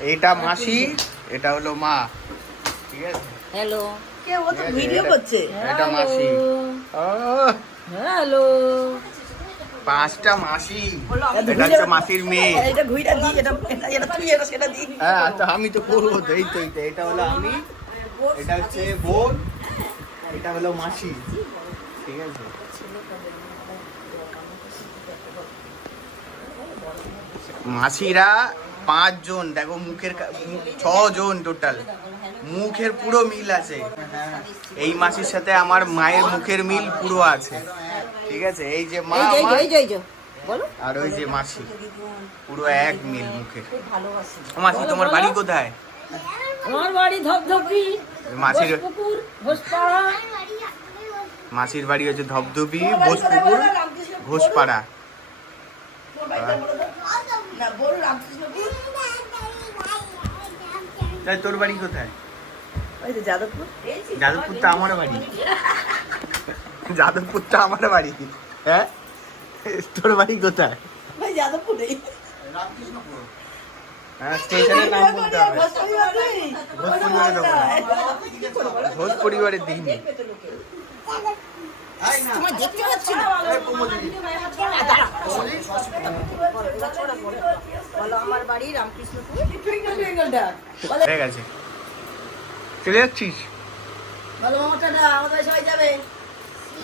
এটা মাসি, এটা হলো মা, ঠিক আছে। হ্যালো, কে ও তো ভিডিও করছে। এটা মাসি। হ্যালো, 5টা মাসি। এটা হচ্ছে মাসির মেয়ে। এটা ঘুইটা দি, এটা তুই এটা সেটা দি। হ্যাঁ, তো আমি তো করবো তো, এই তো এটা হলো আমি, এটা হচ্ছে বোন, এটা হলো মাসি, ঠিক আছে। মাসিরা 5 জন, দেখো মুখের 6 জন টোটাল, মুখের পুরো মিল আছে। এই মাসির সাথে আমার মায়ের মুখের মিল পুরো আছে, ঠিক আছে। এই যে মা আমার, বলো। আর ওই যে মাসি, পুরো এক মিল মুখের। ও মাসি, তোমার বাড়ি কোথায়? আমার বাড়ি ধবধবি, মাসির পুকুর, ঘোষপাড়া। মাসির বাড়ি হচ্ছে ধবধবি, ভোজপুকুর, ঘোষপাড়া। না বল রামকৃষ্ণপুর। তাই তোর বাড়ি কোথায়? ওই যে যাদবপুর। যাদবপুরটা আমার বাড়ি, যাদবপুরটা আমার বাড়ি। হ্যাঁ, তোর বাড়ি কোথায়? ভাই যাদবপুরেই। হ্যাঁ, স্টেশনের নাম বলতে হবে। ঘোষ পরিবারের দিন। তোমার দেখতে পাচ্ছি না। বলো আমার বাড়ি রামকৃষ্ণপুর। ঠিক আছে, চলে যাচ্ছিস? বলো মামাটা না, আমাদের সবাই যাবে।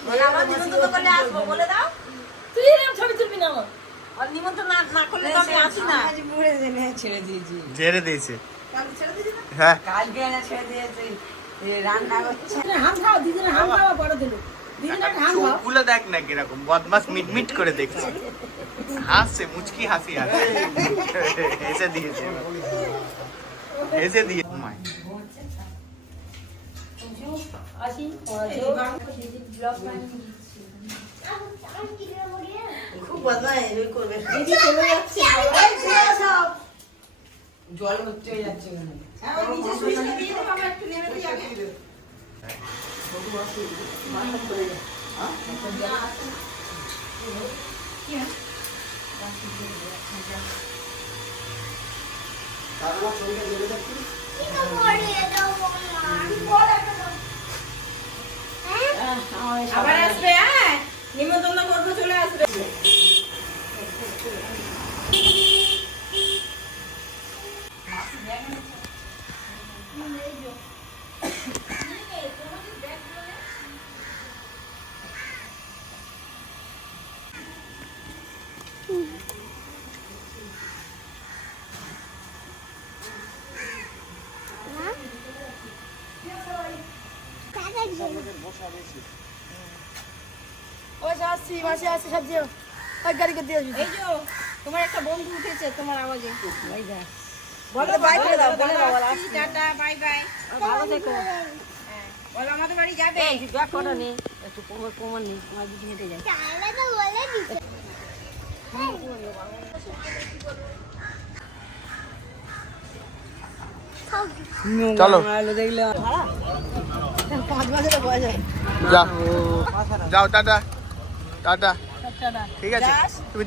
বলো আমার নিমন্ত্রণ করলে আসবো, বলে দাও। তুই এরকম ছবি তুলবি না আমার। আর নিমন্ত্রণ না করলে তো আমি আসি না। ছেড়ে দিয়েছি। ছেড়ে দিয়েছে? কাল ছেড়ে দিয়েছি না? হ্যাঁ, কালকে না ছেড়ে দিয়েছি। রান্না করছে। হাম খাও, দিদিনে হাম খাওয়া বড় দিল। দিদিনে হাম খাও। চোখগুলো দেখ না কিরকম বদমাস, মিটমিট করে দেখছে, হাসছে, মুচকি হাসি আছে, হেসে দিয়েছে, হেসে দিয়ে। মাই আসি, খুব বদমাইশ করবে। দিদি চলে যাচ্ছে। জল হচ্ছে যাচ্ছে ওখানে। হ্যাঁ, ওই নিচে সুইচটা দিয়ে দাও, আমরা একটু নেমে দিই আগে। মাথা পড়ে যায়। হ্যাঁ? কি হয়? আবার আসবে, হ্যাঁ নিমন্ত্রণ করবো, চলে আসবে। আসছি, মাসে আসছি, সব যেও গাড়ি করতে আসবি। এই যে তোমার একটা বন্ধু উঠেছে তোমার আওয়াজে। বলো বাই করে দাও, বলে দাও আসছি, টাটা, বাই বাই, ভালো থেকো। বলো আমাদের বাড়ি যাবে। এই ব্যাগ কটা নে, একটু কোমর নে, আমার দিদি হেঁটে যায়। তাহলে তো বলে দিতে। চলো, দেখলে 5 বছরে বয়স হয়। যাও, টাটা টাটা, ঠিক আছে। তুমি